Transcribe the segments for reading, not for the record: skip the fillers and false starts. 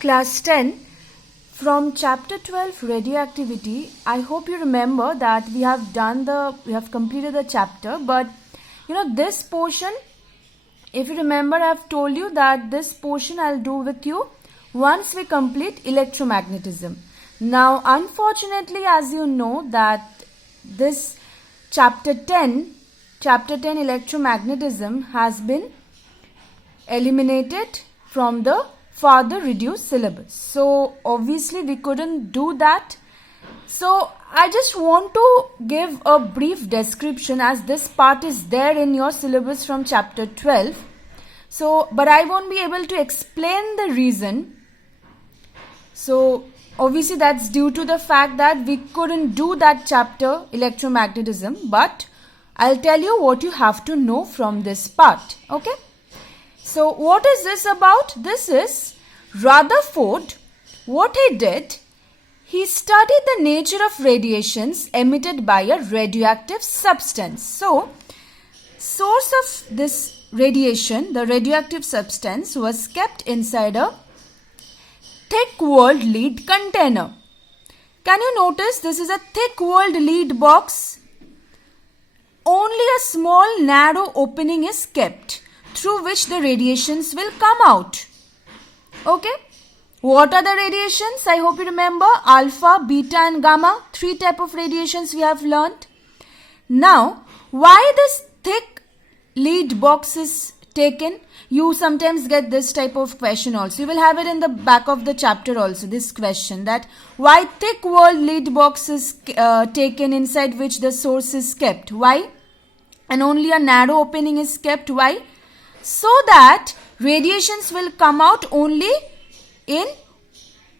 Class 10 from chapter 12 radioactivity. I hope you remember that we have completed the chapter, but this portion, if you remember, I have told you that this portion I'll do with you once we complete electromagnetism. Now unfortunately, as you know, that this chapter 10 electromagnetism has been eliminated from the further reduced syllabus. So obviously we couldn't do that. So I just want to give a brief description, as this part is there in your syllabus from chapter 12. So, but I won't be able to explain the reason. So obviously that's due to the fact that we couldn't do that chapter electromagnetism, but I'll tell you what you have to know from this part. Okay. So what is this about? This is Rutherford. What he did, he studied the nature of radiations emitted by a radioactive substance. So, source of this radiation, the radioactive substance, was kept inside a thick-walled lead container. Can you notice this is a thick-walled lead box? Only a small narrow opening is kept through which the radiations will come out. Okay. What are the radiations? I hope you remember. Alpha, beta and gamma. 3 types of radiations we have learnt. Now, why this thick lead box is taken? You sometimes get this type of question also. You will have it in the back of the chapter also, this question, that why thick walled lead box is taken inside which the source is kept. Why? And only a narrow opening is kept. Why? So that radiations will come out only in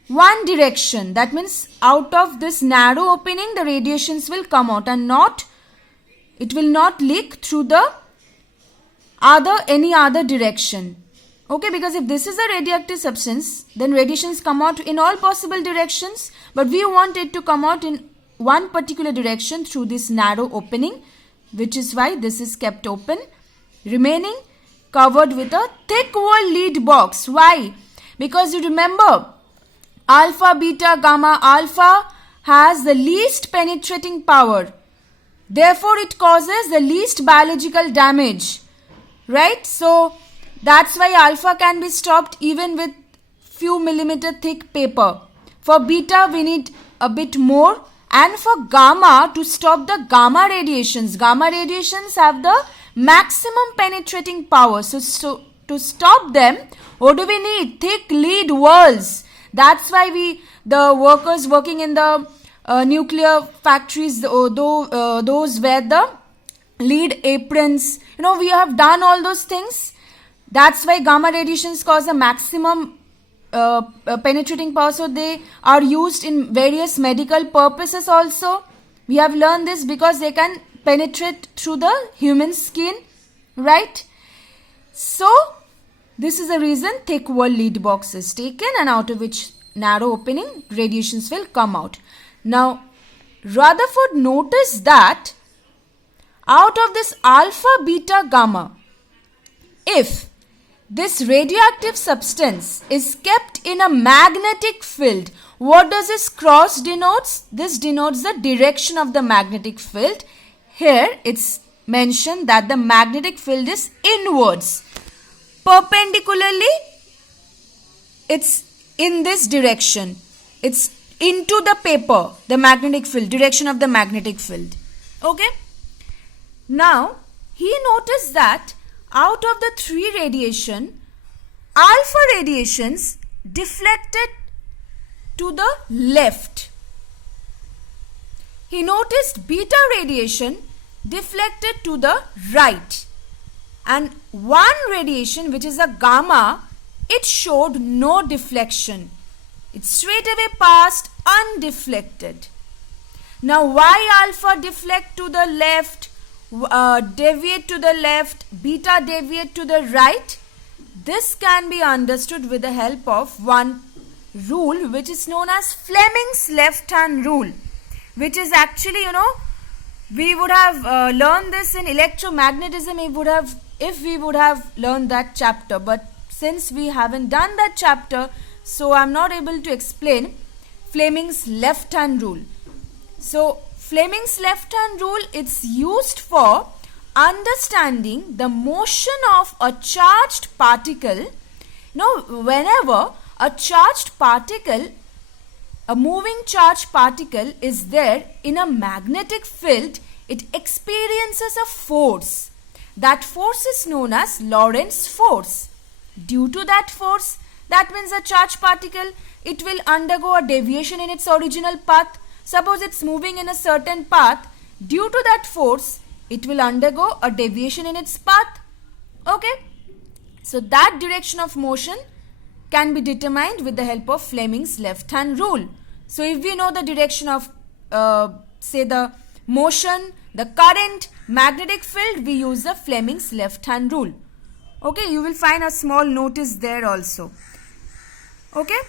one direction. That means out of this narrow opening the radiations will come out, and it will not leak through the any other direction. Okay, because if this is a radioactive substance, then radiations come out in all possible directions, but we want it to come out in one particular direction through this narrow opening, which is why this is kept open, remaining covered with a thick walled lead box. Why? Because you remember, alpha, beta, gamma. Alpha has the least penetrating power. Therefore, it causes the least biological damage. Right? So, that's why alpha can be stopped even with few millimeter thick paper. For beta, we need a bit more. And for gamma, to stop the gamma radiations have the maximum penetrating power. So to stop them, what do we need? Thick lead walls. That's why the workers working in the nuclear factories, those wear the lead aprons. We have done all those things. That's why gamma radiations cause a maximum penetrating power. So they are used in various medical purposes also. We have learned this because they can penetrate through the human skin, right? So this is the reason thick walled lead box is taken, and out of which narrow opening radiations will come out. Now Rutherford noticed that out of this alpha, beta, gamma, if this radioactive substance is kept in a magnetic field, what does this cross denotes? This denotes the direction of the magnetic field. Here it's mentioned that the magnetic field is inwards. Perpendicularly, it's in this direction. It's into the paper, the magnetic field, direction of the magnetic field. Okay. Now, he noticed that out of the 3 radiation, alpha radiations deflected to the left. He noticed beta radiation deflected to the right. And one radiation, which is a gamma, it showed no deflection. It straight away passed undeflected. Now, why alpha deflect to the left, deviate to the left, beta deviate to the right? This can be understood with the help of one rule, which is known as Fleming's left hand rule, which is actually, we would have learned this in electromagnetism if we would have learned that chapter, but since we haven't done that chapter, so I'm not able to explain Fleming's left hand rule. So Fleming's left hand rule, it's used for understanding the motion of a charged particle. Whenever a charged particle, a moving charged particle is there in a magnetic field, it experiences a force. That force is known as Lorentz force. Due to that force, that means a charged particle, it will undergo a deviation in its original path. Suppose it's moving in a certain path, due to that force, it will undergo a deviation in its path. Okay? So that direction of motion can be determined with the help of Fleming's left hand rule. So if we know the direction of say the motion, the current, magnetic field, we use the Fleming's left hand rule. Okay, you will find a small notice there also. Okay,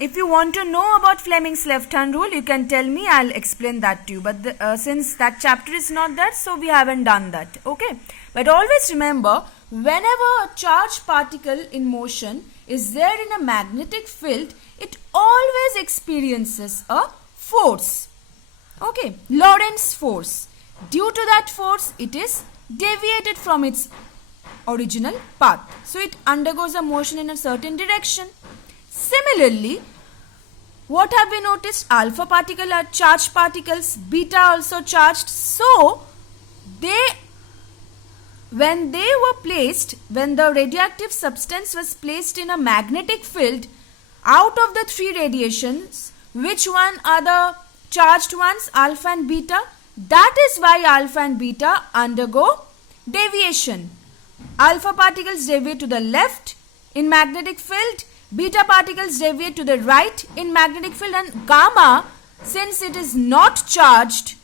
if you want to know about Fleming's left hand rule, you can tell me, I'll explain that to you. But since that chapter is not there, so we haven't done that. Okay, but always remember, whenever a charged particle in motion is there in a magnetic field, it always experiences a force. Okay, Lorentz force. Due to that force, it is deviated from its original path. So it undergoes a motion in a certain direction. Similarly, what have we noticed? Alpha particle are charged particles, beta also charged. So when the radioactive substance was placed in a magnetic field, out of the three radiations, which one are the charged ones? Alpha and beta. That is why alpha and beta undergo deviation. Alpha particles deviate to the left in magnetic field, beta particles deviate to the right in magnetic field, and gamma, since it is not charged,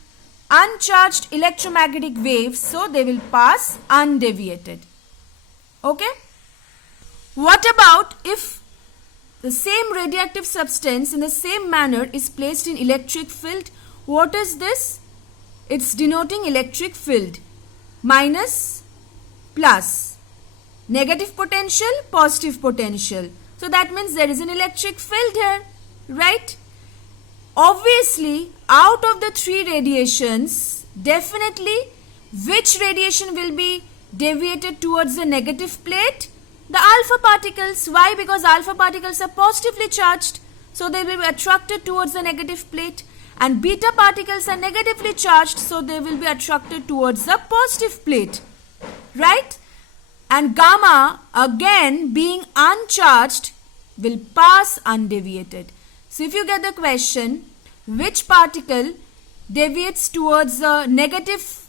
uncharged electromagnetic waves, so they will pass undeviated. Okay? What about if the same radioactive substance in the same manner is placed in electric field? What is this? It's denoting electric field. Minus, plus. Negative potential, positive potential. So that means there is an electric field here, right? Obviously, out of the three radiations, definitely which radiation will be deviated towards the negative plate? The alpha particles. Why? Because alpha particles are positively charged, so they will be attracted towards the negative plate. And beta particles are negatively charged, so they will be attracted towards the positive plate. Right? And gamma, again being uncharged, will pass undeviated. So if you get the question, which particle deviates towards the negative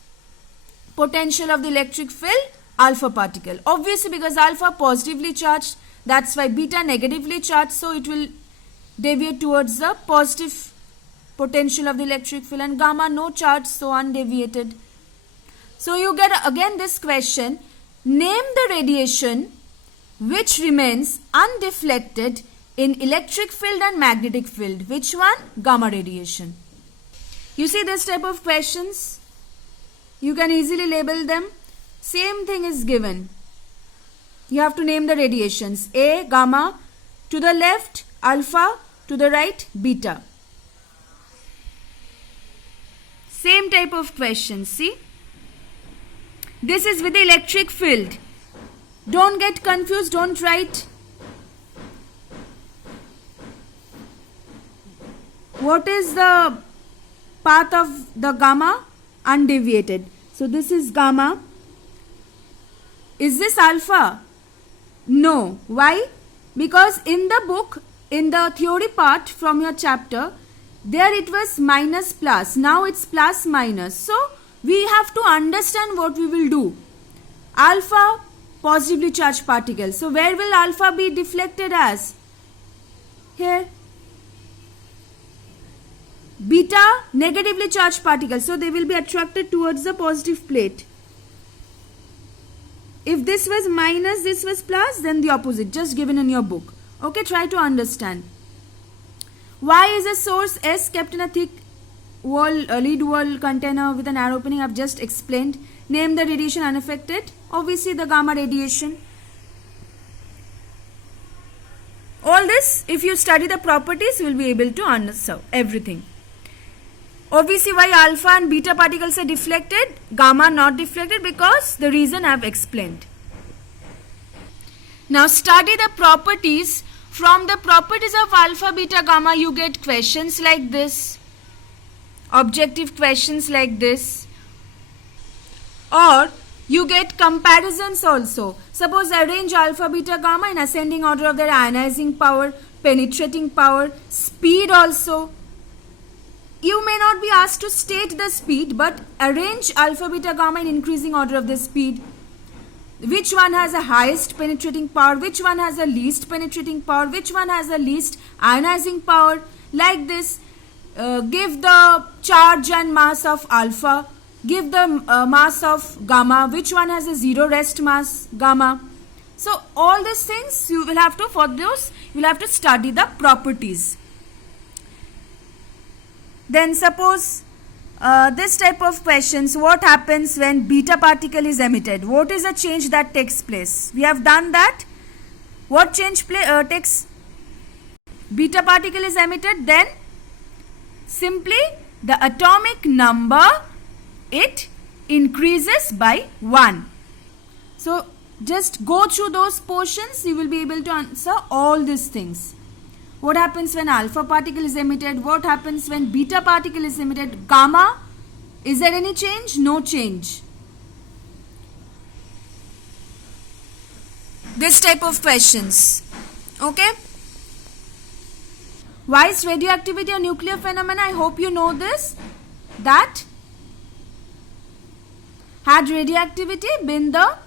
potential of the electric field? Alpha particle. Obviously, because alpha positively charged, that's why beta negatively charged, so it will deviate towards the positive potential of the electric field, and gamma no charge, so undeviated. So you get again this question, name the radiation which remains undeflected in electric field and magnetic field. Which one? Gamma radiation. You see this type of questions, you can easily label them. Same thing is given. You have to name the radiations. A, gamma, to the left, alpha, to the right, beta. Same type of questions, see. This is with the electric field. Don't get confused, don't write. What is the path of the gamma? Undeviated. So this is gamma. Is this alpha? No. Why? Because in the book, in the theory part from your chapter, there it was minus plus. Now it's plus minus. So we have to understand what we will do. Alpha, positively charged particle. So where will alpha be deflected as? Here. Beta, negatively charged particle. So they will be attracted towards the positive plate. If this was minus, this was plus, then the opposite, just given in your book. Okay, try to understand. Why is a source S kept in a thick lead wall container with an air opening? I've just explained. Name the radiation unaffected. Obviously the gamma radiation. All this, if you study the properties, you will be able to answer everything. Obviously, why alpha and beta particles are deflected, gamma not deflected, because the reason I have explained. Now study the properties. From the properties of alpha, beta, gamma, you get questions like this, objective questions like this, or you get comparisons also. Suppose arrange alpha, beta, gamma in ascending order of their ionizing power, penetrating power, speed also. You may not be asked to state the speed, but arrange alpha, beta, gamma in increasing order of the speed. Which one has the highest penetrating power, which one has the least penetrating power, which one has the least ionizing power, like this. Give the charge and mass of alpha, give the mass of gamma, which one has a zero rest mass, gamma. So all these things you will have to, for those you will have to study the properties. Then suppose this type of questions, what happens when beta particle is emitted? What is the change that takes place? We have done that. What change takes? Beta particle is emitted, then simply the atomic number, it increases by 1. So just go through those portions, you will be able to answer all these things. What happens when alpha particle is emitted? What happens when beta particle is emitted? Gamma, is there any change? No change. This type of questions. Okay. Why is radioactivity a nuclear phenomena? I hope you know this. That had radioactivity been the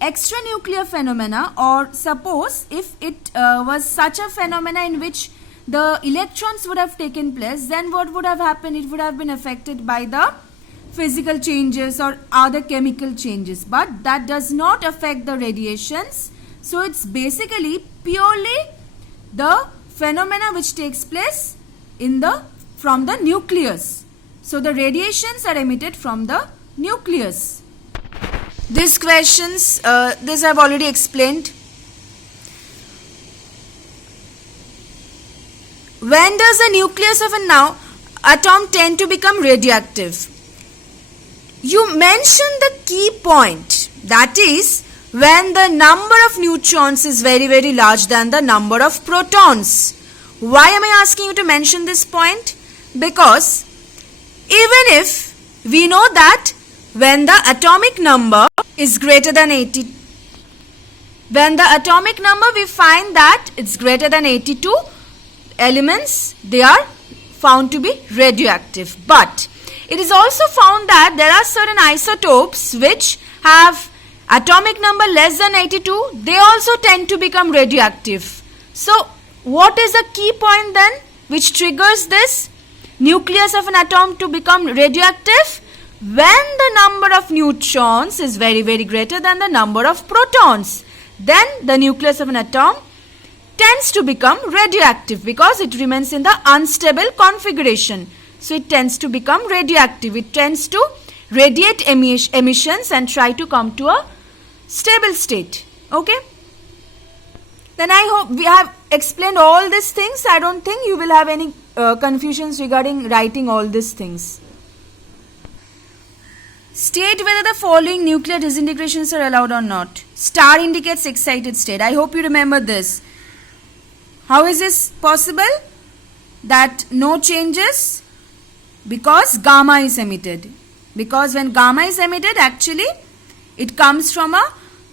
extranuclear phenomena, or suppose if it was such a phenomena in which the electrons would have taken place, then what would have happened? It would have been affected by the physical changes or other chemical changes, but that does not affect the radiations. So it's basically purely the phenomena which takes place in from the nucleus. So the radiations are emitted from the nucleus. These questions, this I have already explained. When does the nucleus of an atom tend to become radioactive? You mentioned the key point, that is when the number of neutrons is very, very large than the number of protons. Why am I asking you to mention this point? Because even if we know that when the atomic number is greater than 80, when the atomic number we find that it's greater than 82 elements, they are found to be radioactive. But it is also found that there are certain isotopes which have atomic number less than 82, they also tend to become radioactive. So what is the key point then which triggers this nucleus of an atom to become radioactive? When the number of neutrons is very, very greater than the number of protons, then the nucleus of an atom tends to become radioactive because it remains in the unstable configuration. So it tends to become radioactive. It tends to radiate emissions and try to come to a stable state. Okay. Then I hope we have explained all these things. I don't think you will have any confusions regarding writing all these things. State whether the following nuclear disintegrations are allowed or not. Star indicates excited state. I hope you remember this. How is this possible? That no changes? Because gamma is emitted. Because when gamma is emitted, actually it comes from a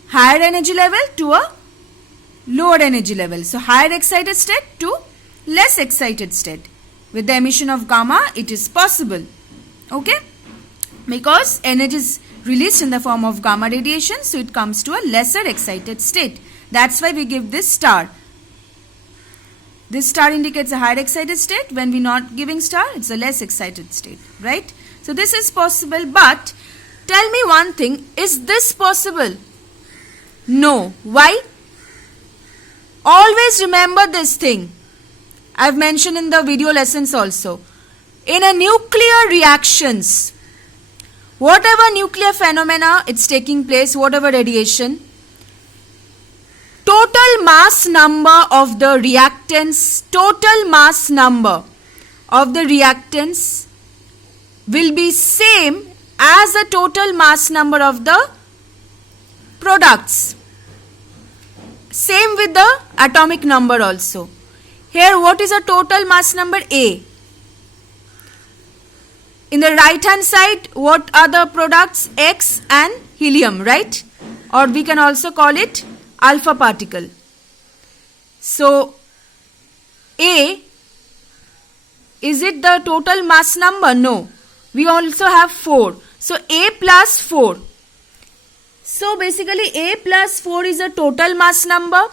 higher energy level to a lower energy level. So higher excited state to less excited state. With the emission of gamma, it is possible. Okay? Because energy is released in the form of gamma radiation, so it comes to a lesser excited state. That's why we give this star. This star indicates a higher excited state. When we're not giving star, it's a less excited state, right? So this is possible, but tell me one thing, is this possible? No. Why? Always remember this thing. I've mentioned in the video lessons also. In a nuclear reactions, whatever nuclear phenomena it's taking place, whatever radiation, total mass number of the reactants, total mass number of the reactants will be same as the total mass number of the products. Same with the atomic number also. Here what is the total mass number? A. In the right hand side, what are the products? X and helium, right? Or we can also call it alpha particle. So A, is it the total mass number? No. We also have 4. So A plus 4. So basically A plus 4 is a total mass number.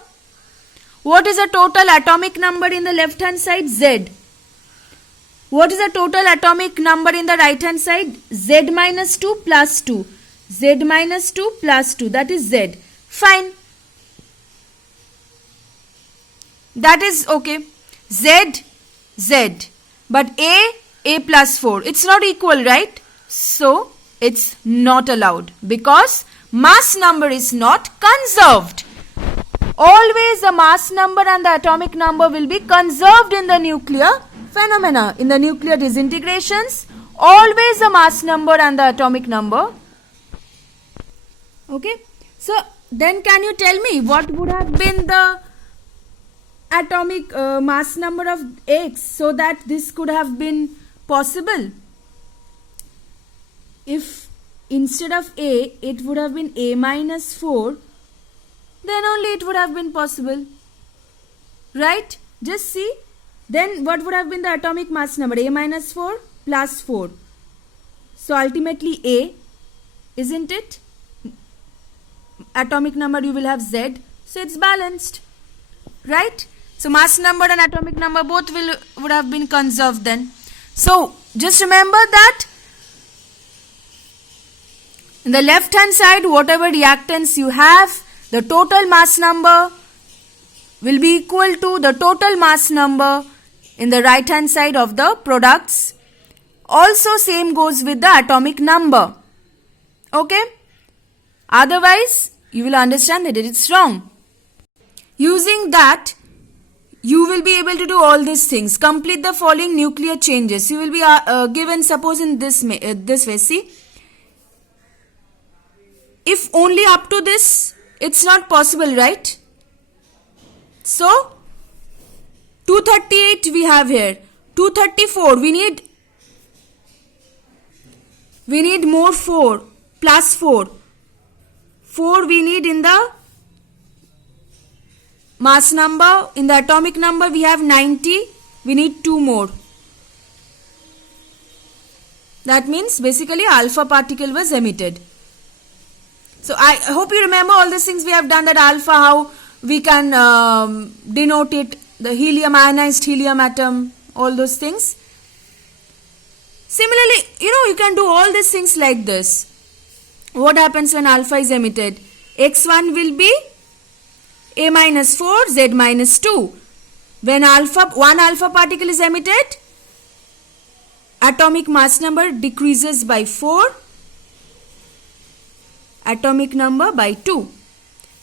What is the total atomic number in the left hand side? Z. What is the total atomic number in the right hand side? Z minus 2 plus 2. Z minus 2 plus 2. That is Z. Fine. That is okay. Z, Z. But A plus 4. It's not equal, right? So, it's not allowed because mass number is not conserved. Always the mass number and the atomic number will be conserved in the nuclear phenomena. In the nuclear disintegrations, always the mass number and the atomic number. Okay. So, then can you tell me what would have been the atomic mass number of X so that this could have been possible? If instead of A, it would have been A minus 4, then only it would have been possible. Right? Just see. Then what would have been the atomic mass number? A minus 4 plus 4. So ultimately A, isn't it? Atomic number you will have Z. So it's balanced. Right? So mass number and atomic number both would have been conserved then. So just remember that in the left hand side, whatever reactants you have, the total mass number will be equal to the total mass number in the right hand side of the products. Also same goes with the atomic number. Okay? Otherwise, you will understand that it is wrong. Using that, you will be able to do all these things. Complete the following nuclear changes. You will be given, suppose in this way, see. If only up to this, it's not possible, right? So, 238 we have here. 234, we need more 4, plus 4. 4 we need in the mass number. In the atomic number we have 90, we need 2 more. That means basically alpha particle was emitted. So I hope you remember all these things we have done, that alpha, how we can denote it, the helium, ionized helium atom, all those things. Similarly, you can do all these things like this. What happens when alpha is emitted? X1 will be A minus 4, Z minus 2. When one alpha particle is emitted, atomic mass number decreases by 4. Atomic number by 2.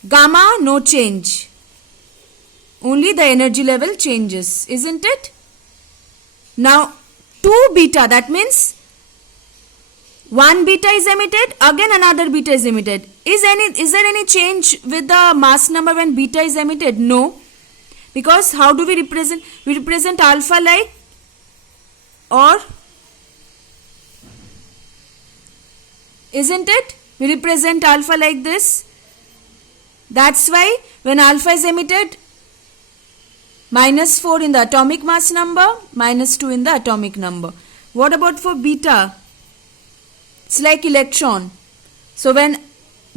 Gamma, no change. Only the energy level changes, isn't it? Now, 2 beta, that means 1 beta is emitted, again another beta is emitted. Is there any change with the mass number when beta is emitted? No. Because how do we represent? We represent alpha like, or isn't it? We represent alpha like this. That's why when alpha is emitted, minus 4 in the atomic mass number, minus 2 in the atomic number. What about for beta? It's like electron. So when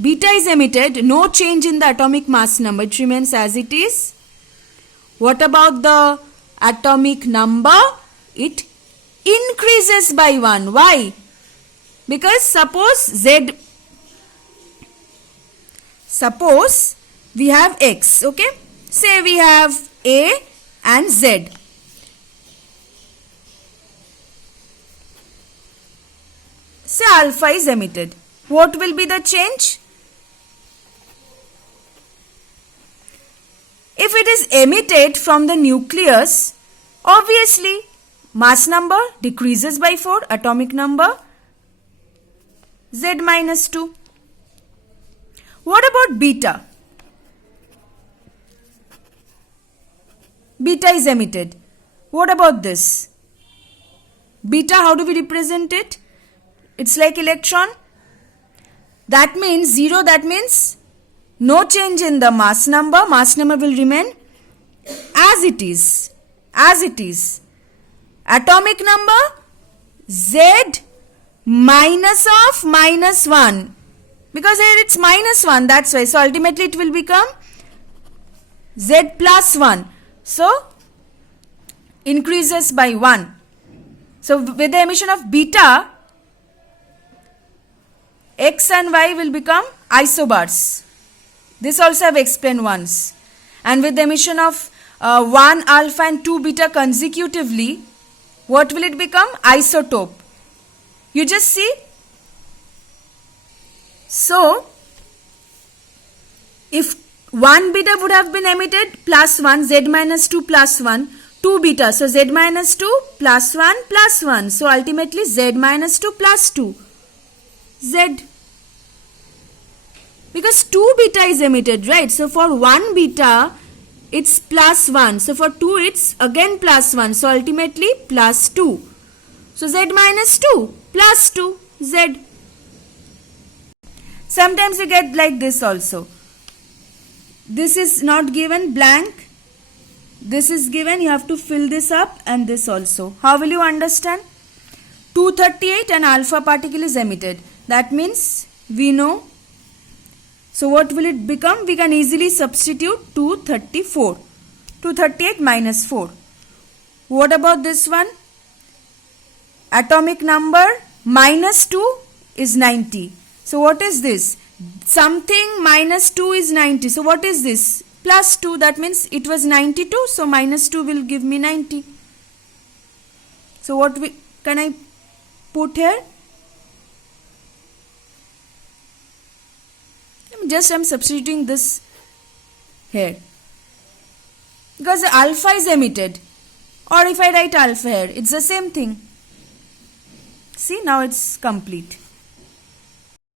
beta is emitted, no change in the atomic mass number. It remains as it is. What about the atomic number? It increases by 1. Why? Because suppose we have X, okay? Say we have A and Z. Say alpha is emitted. What will be the change? If it is emitted from the nucleus, obviously mass number decreases by 4, atomic number Z minus 2. What about beta? Beta is emitted. What about this? Beta, how do we represent it? It's like electron. That means 0, that means no change in the mass number. Mass number will remain as it is. As it is. Atomic number Z minus of minus 1. Because here it's minus 1, that's why. So ultimately it will become Z plus 1. So increases by 1. So with the emission of beta, X and Y will become isobars. This also I have explained once. And with the emission of 1 alpha and 2 beta consecutively, what will it become? Isotope. You just see. So, if 1 beta would have been emitted, plus 1, Z minus 2 plus 1, 2 beta. So, Z minus 2 plus 1 plus 1. So, ultimately Z minus 2 plus 2. Z. Because 2 beta is emitted, right? So, for 1 beta, it's plus 1. So, for 2, it's again plus 1. So, ultimately plus 2. So, Z minus 2 plus 2. Z. Sometimes you get like this also. This is not given, blank. This is given, you have to fill this up, and this also. How will you understand? 238 and alpha particle is emitted. That means we know. So what will it become? We can easily substitute 234. 238 minus 4. What about this one? Atomic number minus 2 is 90. So what is this? Something minus 2 is 90. So what is this? Plus 2. That means it was 92. So minus 2 will give me 90. So what can I put here? Just I am substituting this here. Because alpha is emitted. Or if I write alpha here, it's the same thing. See, now it's complete.